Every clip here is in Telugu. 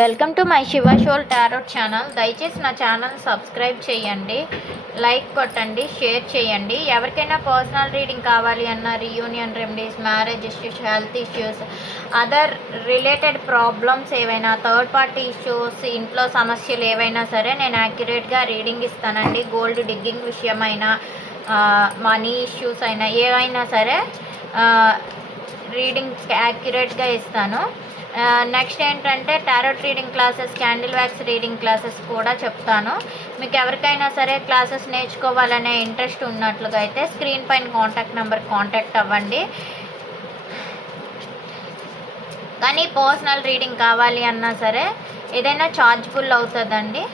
Welcome to my Shiva shawl tarot channel. దయచేసి నా ఛానల్ సబ్స్క్రైబ్ చేయండి, లైక్ కొట్టండి, షేర్ చేయండి. ఎవరికైనా పర్సనల్ రీడింగ్ కావాలి అన్న, reunion remedies, marriage issues, health issues, other related problems ఏవైనా, థర్డ్ పార్టీ ఇష్యూస్, ఇంట్లో సమస్యలు ఏవైనా సరే నేను యాక్యురేట్గా రీడింగ్ ఇస్తానండి. గోల్డ్ డిగ్గింగ్ విషయమైనా, మనీ ఇష్యూస్ అయినా ఏవైనా సరే రీడింగ్ యాక్యురేట్గా ఇస్తాను. నెక్స్ట్ ఏంటంటే tarot reading classes, candle wax reading classes కూడా చెప్తాను. మీకు ఎవరికైనా సరే క్లాసెస్ నేర్చుకోవాలనే ఇంట్రెస్ట్ ఉన్నట్లుగా అయితే స్క్రీన్ పైన కాంటాక్ట్ నెంబర్ కాంటాక్ట్ అవ్వండి. కానీ పర్సనల్ రీడింగ్ కావాలి అన్నా సరే ఏదైనా ఛార్జబుల్ అవుతుందండి.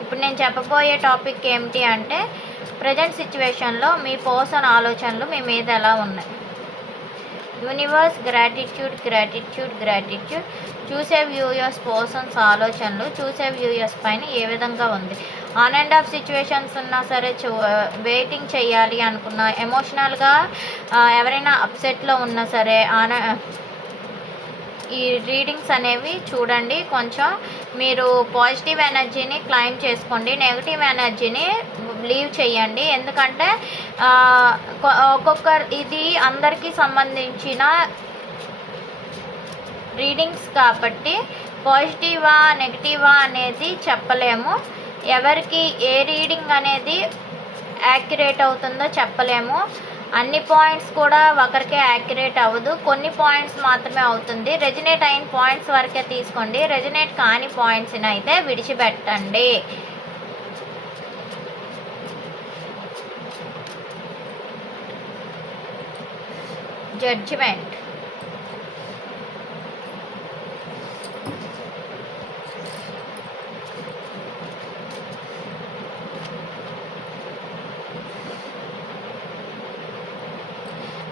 ఇప్పుడు నేను చెప్పబోయే టాపిక్ ఏమిటి అంటే, ప్రజెంట్ సిచ్యువేషన్లో మీ పర్సన్ ఆలోచనలు మీ మీద ఎలా ఉన్నాయి. Universe, gratitude, gratitude, gratitude. చూసే వ్యూయర్స్ పర్సన్స్ ఆలోచనలు చూసే వ్యూయర్స్ పైన ఏ విధంగా ఉంది. ఆన్ అండ్ ఆఫ్ సిచ్యువేషన్స్ ఉన్నా సరే వెయిటింగ్ చేయాలి అనుకున్నా, ఎమోషనల్గా ఎవరైనా అప్సెట్లో ఉన్నా సరే ఈ రీడింగ్స్ అనేవి చూడండి. కొంచెం మీరు పాజిటివ్ ఎనర్జీని క్లైమ్ చేసుకోండి, నెగిటివ్ ఎనర్జీని లీవ్ చేయండి. ఎందుకంటే ఇది అందరికీ సంబంధించిన రీడింగ్స్ కాబట్టి పాజిటివా నెగిటివా అనేది చెప్పలేము. ఎవరికి ఏ రీడింగ్ అనేది యాక్యురేట్ అవుతుందో చెప్పలేము. అన్ని పాయింట్స్ కూడా ఒకరికే యాక్యురేట్ అవ్వదు, కొన్ని పాయింట్స్ మాత్రమే అవుతుంది. రెజినేట్ అయిన పాయింట్స్ వరకే తీసుకోండి, రెజినేట్ కాని పాయింట్స్ని అయితే విడిచిపెట్టండి. జడ్జిమెంట్.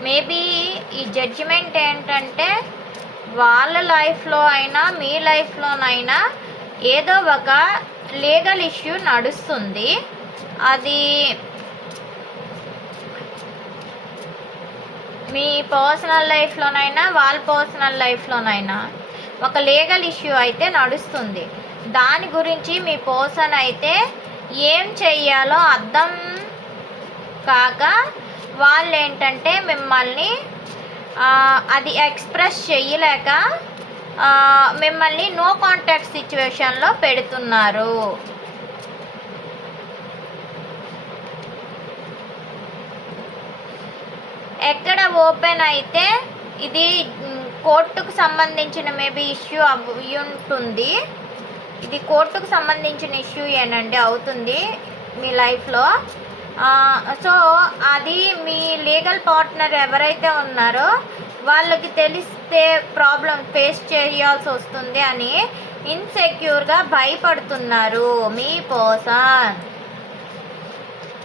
మేబీ ఈ జడ్జిమెంట్ ఏంటంటే, వాళ్ళ లైఫ్లో అయినా మీ లైఫ్లోనైనా ఏదో ఒక లీగల్ ఇష్యూ నడుస్తుంది. అది మీ పర్సనల్ లైఫ్లోనైనా వాళ్ళ పర్సనల్ లైఫ్లోనైనా ఒక లీగల్ ఇష్యూ అయితే నడుస్తుంది. దాని గురించి మీ పర్సన్ అయితే ఏం చెయ్యాలో అర్థం కాక వాళ్ళు ఏంటంటే మిమ్మల్ని అది ఎక్స్ప్రెస్ చేయలేక మిమ్మల్ని నో కాంటాక్ట్ సిచ్యువేషన్లో పెడుతున్నారు. ఎక్కడ ఓపెన్ అయితే ఇది కోర్టుకు సంబంధించిన మేబీ ఇష్యూ అయి ఉంటుంది. ఇది కోర్టుకు సంబంధించిన ఇష్యూ ఏనండి అవుతుంది మీ లైఫ్లో. సో అది మీ లీగల్ పార్ట్నర్ ఎవరైతే ఉన్నారో వాళ్ళకి తెలిస్తే ప్రాబ్లం ఫేస్ చేయాల్సి వస్తుంది అని ఇన్సెక్యూర్గా భయపడుతున్నారు మీ పర్సన్.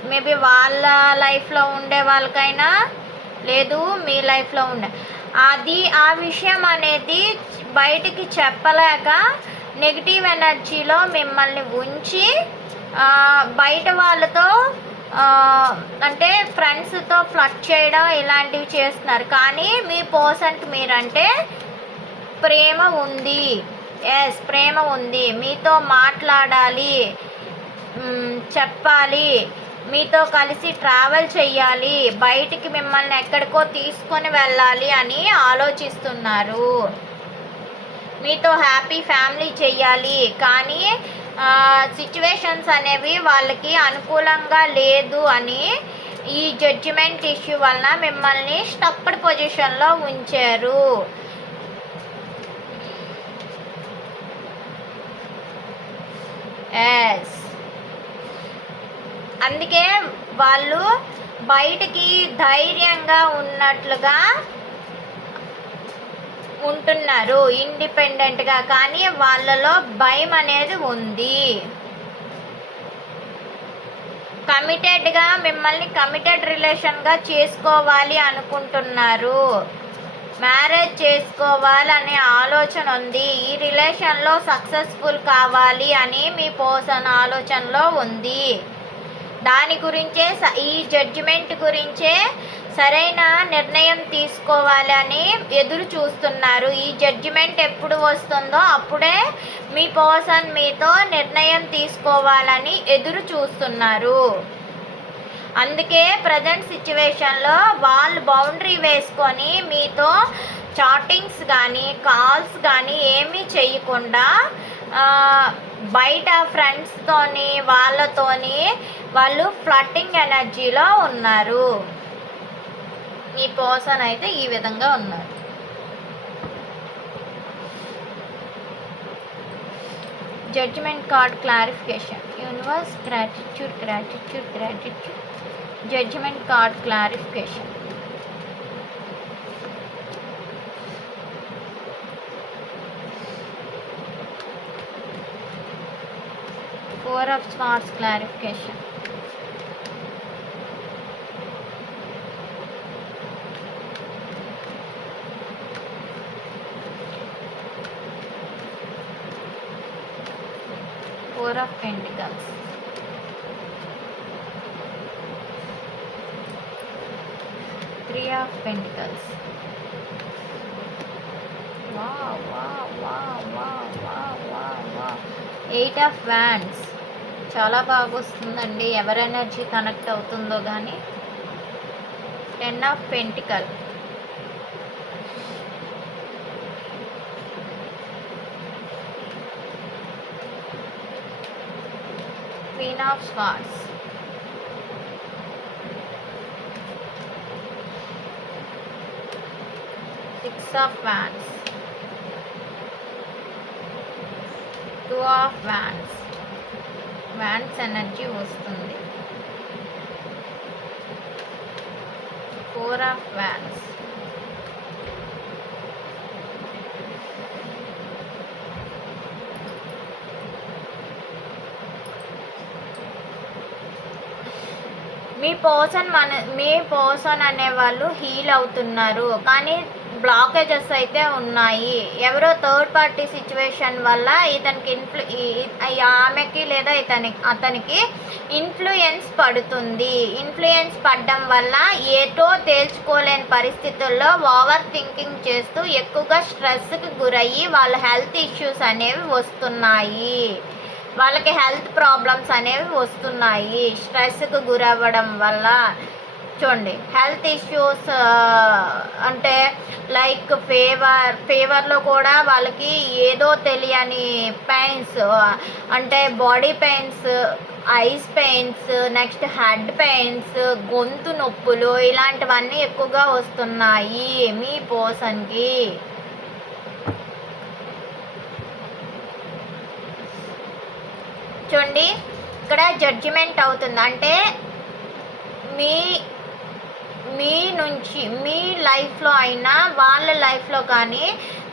మేబీ వాళ్ళ లైఫ్లో ఉండే వాళ్ళకైనా లేదు మీ లైఫ్లో ఉండే ఆ విషయం అనేది బయటికి చెప్పలేక నెగిటివ్ ఎనర్జీలో మిమ్మల్ని ఉంచి బయట వాళ్ళతో అంటే ఫ్రెండ్స్తో ఫ్లర్ట్ చేయడం ఇలాంటివి చేస్తున్నారు. కానీ మీ పర్సన్కి మీరంటే ప్రేమ ఉంది. ఎస్, ప్రేమ ఉంది. మీతో మాట్లాడాలి, చెప్పాలి, మీతో కలిసి ట్రావెల్ చెయ్యాలి, బయటికి మిమ్మల్ని ఎక్కడికో తీసుకొని వెళ్ళాలి అని ఆలోచిస్తున్నారు. మీతో హ్యాపీ ఫ్యామిలీ చెయ్యాలి. కానీ సిచ్యువేషన్స్ అనేవి వాళ్ళకి అనుకూలంగా లేదు అని ఈ జడ్జిమెంట్ ఇష్యూ వలన మిమ్మల్ని స్టక్డ్ పొజిషన్లో ఉంచారు. ఎస్, అందుకే వాళ్ళు బయటికి ధైర్యంగా ఉన్నట్లుగా ఉంటున్నారు ఇండిపెండెంట్గా. కానీ వాళ్ళలో భయం అనేది ఉంది. కమిటెడ్గా మిమ్మల్ని కమిటెడ్ రిలేషన్గా చేసుకోవాలి అనుకుంటున్నారు. మ్యారేజ్ చేసుకోవాలనే ఆలోచన ఉంది. ఈ రిలేషన్లో సక్సెస్ఫుల్ కావాలి అని మీ పర్సన్ ఆలోచనలో ఉంది. దాని గురించే ఈ జడ్జిమెంట్ గురించే సరైన నిర్ణయం తీసుకోవాలని ఎదురు చూస్తున్నారు. ఈ జడ్జిమెంట్ ఎప్పుడు వస్తుందో అప్పుడే మీ పర్సన్ మీతో నిర్ణయం తీసుకోవాలని ఎదురు చూస్తున్నారు. అందుకే ప్రజెంట్ సిచ్యువేషన్లో వాళ్ళు బౌండరీ వేసుకొని మీతో చాటింగ్స్ కానీ కాల్స్ కానీ ఏమీ చేయకుండా బయట ఫ్రెండ్స్తోని వాళ్ళతోని వాళ్ళు ఫ్లర్టింగ్ ఎనర్జీలో ఉన్నారు. ఈ పర్సన్ అయితే ఈ విధంగా ఉన్నారు. Judgement card clarification. Universe gratitude gratitude gratitude. Judgement card clarification. Four of swords clarification. Four of Pentacles. Three of Pentacles. Wow, wow, wow, wow, wow, wow, wow. Eight of Wands. చాలా బాగా వస్తుందండి, ఎవరి ఎనర్జీ కనెక్ట్ అవుతుందో కానీ. 10 of Pentacles. Queen of Swords. Six of Wands. Two of Wands. Wands energy వస్తుంది. Four of Wands. Me person అనేవాళ్ళు హీల్ అవుతున్నారు, కానీ బ్లాకేజెస్ అయితే ఉన్నాయి. ఎవరో థర్డ్ పార్టీ సిచ్యువేషన్ వల్ల ఆమెకి లేదా అతనికి ఇన్ఫ్లుయెన్స్ పడుతుంది. ఇన్ఫ్లుయెన్స్ పడడం వల్ల ఏటో తేల్చుకోలేని పరిస్థితుల్లో ఓవర్ థింకింగ్ చేస్తూ ఎక్కువగా స్ట్రెస్కి గురయ్యి వాళ్ళ హెల్త్ ఇష్యూస్ అనేవి వస్తున్నాయి. వాళ్ళకి హెల్త్ ప్రాబ్లమ్స్ అనేవి వస్తున్నాయి స్ట్రెస్కి గురవ్వడం వల్ల. చూడండి, హెల్త్ ఇష్యూస్ అంటే లైక్ ఫీవర్లో కూడా వాళ్ళకి ఏదో తెలియని పెయిన్స్, అంటే body pains, eyes pains, next head pains, గొంతు నొప్పులు, ఇలాంటివన్నీ ఎక్కువగా వస్తున్నాయి మీ పర్సన్కి. చూడండి, ఇక్కడ జడ్జిమెంట్ అవుతుంది అంటే మీ నుంచి మీ లైఫ్లో అయినా వాళ్ళ లైఫ్లో కానీ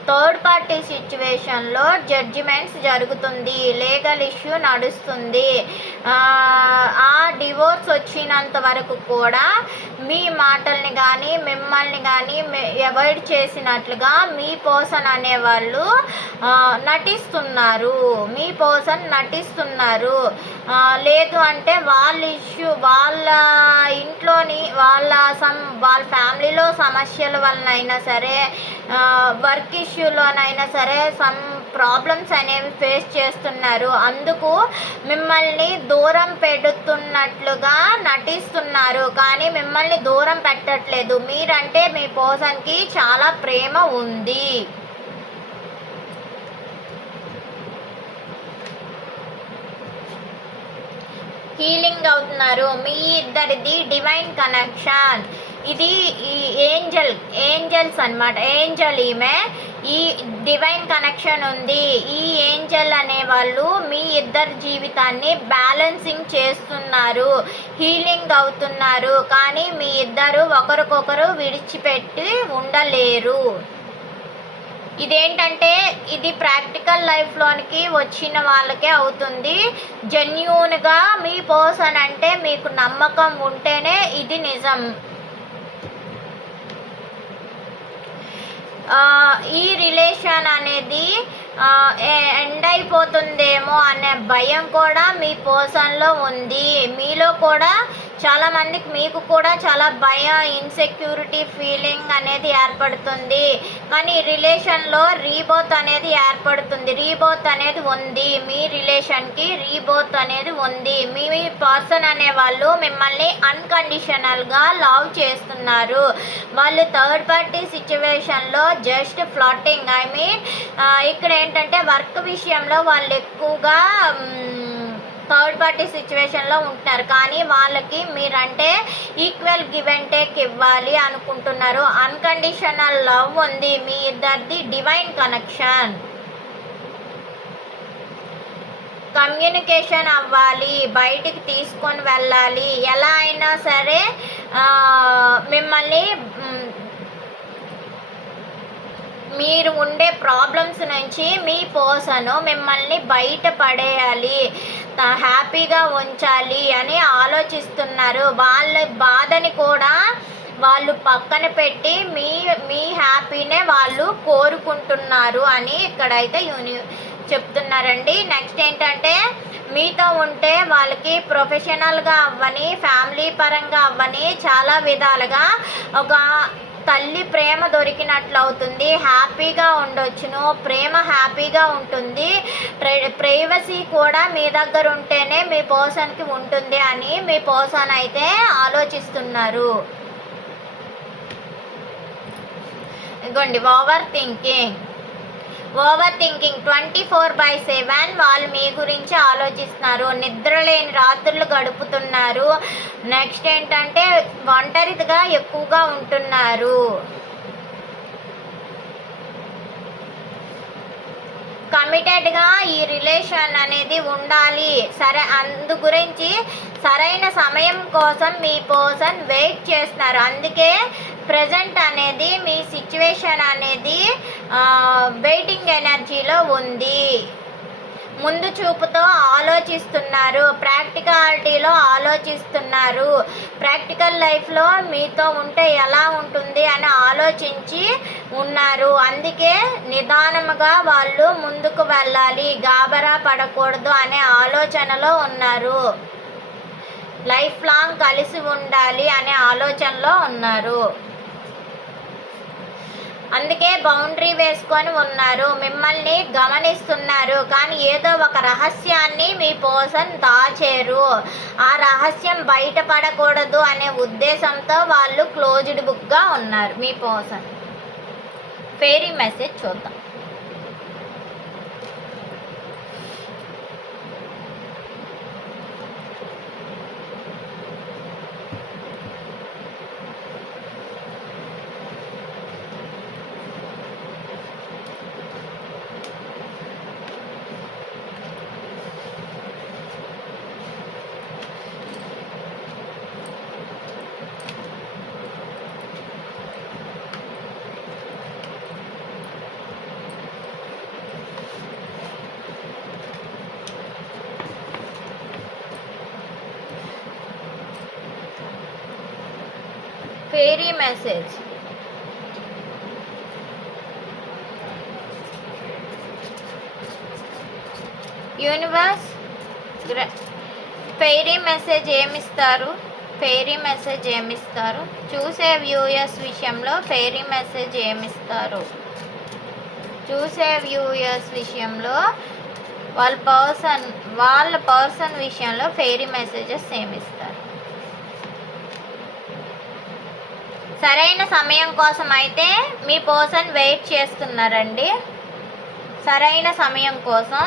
థర్డ్ పార్టీ సిచ్యువేషన్లో జడ్జిమెంట్స్ జరుగుతుంది, లీగల్ ఇష్యూ నడుస్తుంది. ఆ డివోర్స్ వచ్చినంత వరకు కూడా మీ మాటల్ని కానీ మిమ్మల్ని కానీ అవాయిడ్ చేసినట్లుగా మీ పర్సన్ అనేవాళ్ళు నటిస్తున్నారు. మీ పర్సన్ నటిస్తున్నారు. లేదు అంటే వాళ్ళ ఇష్యూ, వాళ్ళ ఇంట్లోని వాళ్ళ ఫ్యామిలీలో సమస్యల వలన అయినా సరే, వర్క్ ఇష్యూలోనైనా సరే సమ్ ప్రాబ్లమ్స్ అనేవి ఫేస్ చేస్తున్నారు. అందుకు మిమ్మల్ని దూరం పెడుతున్నట్లుగా నటిస్తున్నారు, కానీ మిమ్మల్ని దూరం పెట్టట్లేదు. మీరంటే మీ పర్సన్కి చాలా ప్రేమ ఉంది. హీలింగ్ అవుతున్నారు. మీ ఇద్దరిది డివైన్ కనెక్షన్. ఇది ఈ ఏంజల్స్ అన్నమాట. ఏంజల్ ఈమె, ఈ డివైన్ కనెక్షన్ ఉంది. ఈ ఏంజల్ అనేవాళ్ళు మీ ఇద్దరి జీవితాన్ని బ్యాలెన్సింగ్ చేస్తున్నారు, హీలింగ్ అవుతున్నారు. కానీ మీ ఇద్దరు ఒకరికొకరు విడిచిపెట్టి ఉండలేరు. ఇదేంటంటే ఇది ప్రాక్టికల్ లైఫ్లోనికి వచ్చిన వాళ్ళకే అవుతుంది. జెన్యూన్గా మీ పర్సన్ అంటే మీకు నమ్మకం ఉంటేనే ఇది నిజం. ఈ రిలేషన్ అనేది ఎండ్ అయిపోతుందేమో అనే భయం కూడా మీ పర్సన్లో ఉంది. మీలో కూడా చాలామందికి మీకు కూడా చాలా భయం, ఇన్సెక్యూరిటీ ఫీలింగ్ అనేది ఏర్పడుతుంది. కానీ రిలేషన్లో రీబోత్ అనేది ఏర్పడుతుంది. రీబోత్ అనేది ఉంది, మీ రిలేషన్కి రీబోత్ అనేది ఉంది. మీ పర్సన్ అనేవాళ్ళు మిమ్మల్ని అన్కండిషనల్గా లవ్ చేస్తున్నారు. వాళ్ళు థర్డ్ పార్టీ సిచ్యువేషన్లో జస్ట్ ఫ్లాటింగ్, ఐ మీన్ ఇక్కడ ఏంటంటే వర్క్ విషయంలో వాళ్ళు ఎక్కువగా థర్డ్ పార్టీ సిచ్యువేషన్లో ఉంటున్నారు. కానీ వాళ్ళకి మీరంటే ఈక్వల్ గివ్ అండ్ టేక్ ఇవ్వాలి అనుకుంటున్నారు. అన్కండిషనల్ లవ్ ఉంది, మీ ఇద్దరిది డివైన్ కనెక్షన్. కమ్యూనికేషన్ అవ్వాలి, బయటికి తీసుకొని వెళ్ళాలి, ఎలా అయినా సరే మిమ్మల్ని మీరు ఉండే ప్రాబ్లమ్స్ నుంచి మీ పర్సన్ మిమ్మల్ని బయట పడేయాలి, హ్యాపీగా ఉంచాలి అని ఆలోచిస్తున్నారు. వాళ్ళ బాధని కూడా వాళ్ళు పక్కన పెట్టి మీ హ్యాపీనే వాళ్ళు కోరుకుంటున్నారు అని ఇక్కడైతే చెప్తున్నారండి. నెక్స్ట్ ఏంటంటే మీతో ఉంటే వాళ్ళకి ప్రొఫెషనల్గా అవ్వని, ఫ్యామిలీ పరంగా అవ్వని, చాలా విధాలుగా ఒక తల్లి ప్రేమ దొరికినట్లు అవుతుంది. హ్యాపీగా ఉండొచ్చును, ప్రేమ హ్యాపీగా ఉంటుంది. ప్రైవసీ కూడా మీ దగ్గర ఉంటేనే మీ పర్సన్కి ఉంటుంది అని మీ పర్సన్ అయితే ఆలోచిస్తున్నారు. ఇదిగోండి ఓవర్ థింకింగ్ 24/7 వాళ్ళు మీ గురించి ఆలోచిస్తున్నారు. నిద్రలేని రాత్రులు గడుపుతున్నారు. నెక్స్ట్ ఏంటంటే ఒంటరిగా ఎక్కువగా ఉంటున్నారు. కమిటెడ్గా ఈ రిలేషన్ అనేది ఉండాలి. సరే, అందు గురించి సరైన సమయం కోసం మీ పర్సన్ వెయిట్ చేస్తున్నారు. అందుకే ప్రజెంట్ అనేది మీ సిచ్యువేషన్ అనేది వెయిటింగ్ ఎనర్జీలో ఉంది. ముందు చూపుతో ఆలోచిస్తున్నారు, ప్రాక్టికాలిటీలో ఆలోచిస్తున్నారు. ప్రాక్టికల్ లైఫ్లో మీతో ఉంటే ఎలా ఉంటుంది అని ఆలోచించి ఉన్నారు. అందుకే నిదానముగా వాళ్ళు ముందుకు వెళ్ళాలి, గాబరా పడకూడదు అనే ఆలోచనలో ఉన్నారు. లైఫ్ లాంగ్ కలిసి ఉండాలి అనే ఆలోచనలో ఉన్నారు. అందుకే బౌండరీ వేసుకొని ఉన్నారు. మిమ్మల్ని గమనిస్తున్నారు, కానీ ఏదో ఒక రహస్యాన్ని మీ పర్సన్ దాచారు. ఆ రహస్యం బయటపడకూడదు అనే ఉద్దేశంతో వాళ్ళు క్లోజ్డ్ బుక్గా ఉన్నారు మీ పర్సన్. ఫెయిరీ మెసేజ్ చూద్దాం. Fairy message. Universe fairy message ఏమిస్తారు? ఫెయిరీ మెసేజ్ ఏమిస్తారు? చూసే వ్యూయర్స్ విషయంలో ఫెయిరీ మెసేజ్ ఏమిస్తారు? చూసే వ్యూయర్స్ విషయంలో వాళ్ళ పర్సన్ విషయంలో ఫెయిరీ మెసేజెస్ ఏమిస్తారు? సరైన సమయం కోసం అయితే మీ పర్సన్ వెయిట్ చేస్తున్నారండి. సరైన సమయం కోసం.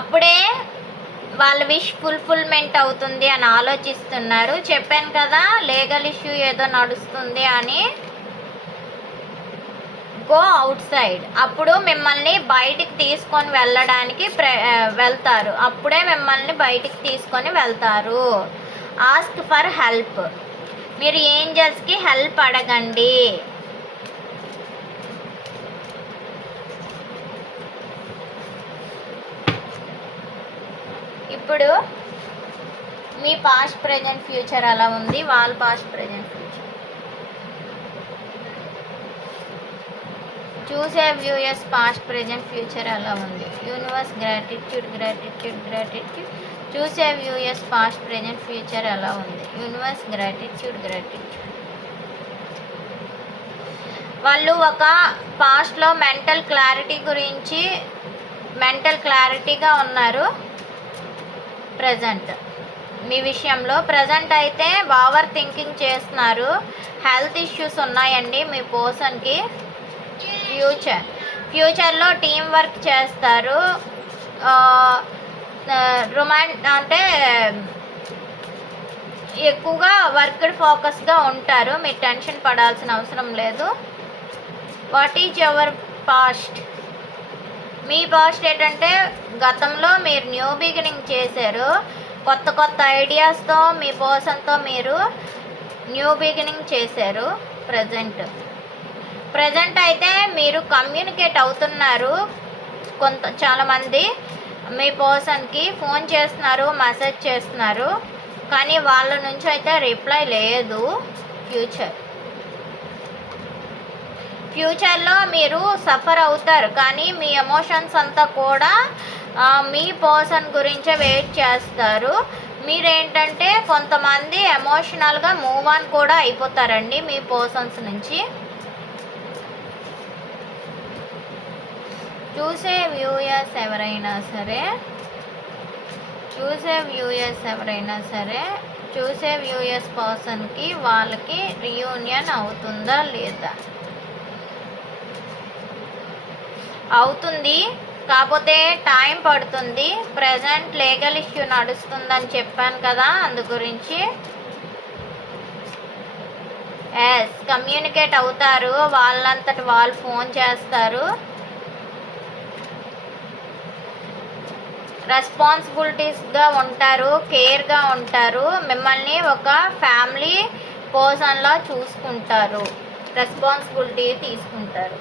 అప్పుడే వాళ్ళ విష్ ఫుల్ఫిల్మెంట్ అవుతుంది అని ఆలోచిస్తున్నారు. చెప్పాను కదా, లీగల్ ఇష్యూ ఏదో నడుస్తుంది అని. Go out side. అప్పుడు మిమ్మల్ని బయటికి తీసుకొని వెళ్ళడానికి వెళ్తారు. అప్పుడే మిమ్మల్ని బయటికి తీసుకొని వెళ్తారు. Ask for help. మీరు ఏంజల్స్కి హెల్ప్ అడగండి. ఇప్పుడు మీ పాస్ట్ ప్రెజెంట్ ఫ్యూచర్ అలా ఉంది, వాళ్ళ పాస్ట్ ప్రెజెంట్ ఫ్యూచర్. చూసే వ్యూయర్స్ పాస్ట్ ప్రెజెంట్ ఫ్యూచర్ అలా ఉంది. Universe gratitude gratitude gratitude. చూసే వ్యూయర్స్ పాస్ట్ ప్రెజెంట్ ఫ్యూచర్ అలా ఉంది. Universe gratitude gratitude. వాళ్ళు ఒక పాస్ట్లో మెంటల్ క్లారిటీగా ఉన్నారు ప్రజెంట్ మీ విషయంలో. ప్రజెంట్ అయితే ఓవర్ థింకింగ్ చేస్తున్నారు. హెల్త్ ఇష్యూస్ ఉన్నాయండి మీ పర్సన్కి. ఫ్యూచర్లో టీం వర్క్ చేస్తారు. అంటే ఎక్కువగా వర్క్డ్ ఫోకస్గా ఉంటారు. మీరు టెన్షన్ పడాల్సిన అవసరం లేదు. What is your past? Me past ఏంటంటే గతంలో మీరు న్యూ బిగినింగ్ చేశారు. కొత్త ఐడియాస్తో మీ పర్సన్తో మీరు న్యూ బిగినింగ్ చేశారు. ప్రజెంట్ అయితే మీరు కమ్యూనికేట్ అవుతున్నారు. చాలామంది మీ పర్సన్కి ఫోన్ చేస్తున్నారు, మెసేజ్ చేస్తున్నారు, కానీ వాళ్ళ నుంచి అయితే రిప్లై లేదు. ఫ్యూచర్లో మీరు సఫర్ అవుతారు, కానీ మీ ఎమోషన్స్ అంతా కూడా మీ పర్సన్ గురించే వెయిట్ చేస్తారు. మీరేంటంటే కొంతమంది ఎమోషనల్గా మూవ్ ఆన్ కూడా అయిపోతారండి మీ పర్సన్స్ నుంచి. చూసే వ్యూయర్స్ ఎవరైనా సరే చూసే వ్యూయర్స్ పర్సన్కి వాళ్ళకి రియూనియన్ అవుతుందా లేదా? అవుతుంది, కాకపోతే టైం పడుతుంది. ప్రజెంట్ లీగల్ ఇష్యూ నడుస్తుందని చెప్పాను కదా, అందు గురించి. కమ్యూనికేట్ అవుతారు, వాళ్ళంతటి వాళ్ళు ఫోన్ చేస్తారు. రెస్పాన్సిబిలిటీస్గా ఉంటారు, కేర్గా ఉంటారు. మిమ్మల్ని ఒక ఫ్యామిలీ పర్సన్లా చూసుకుంటారు, రెస్పాన్సిబిలిటీ తీసుకుంటారు.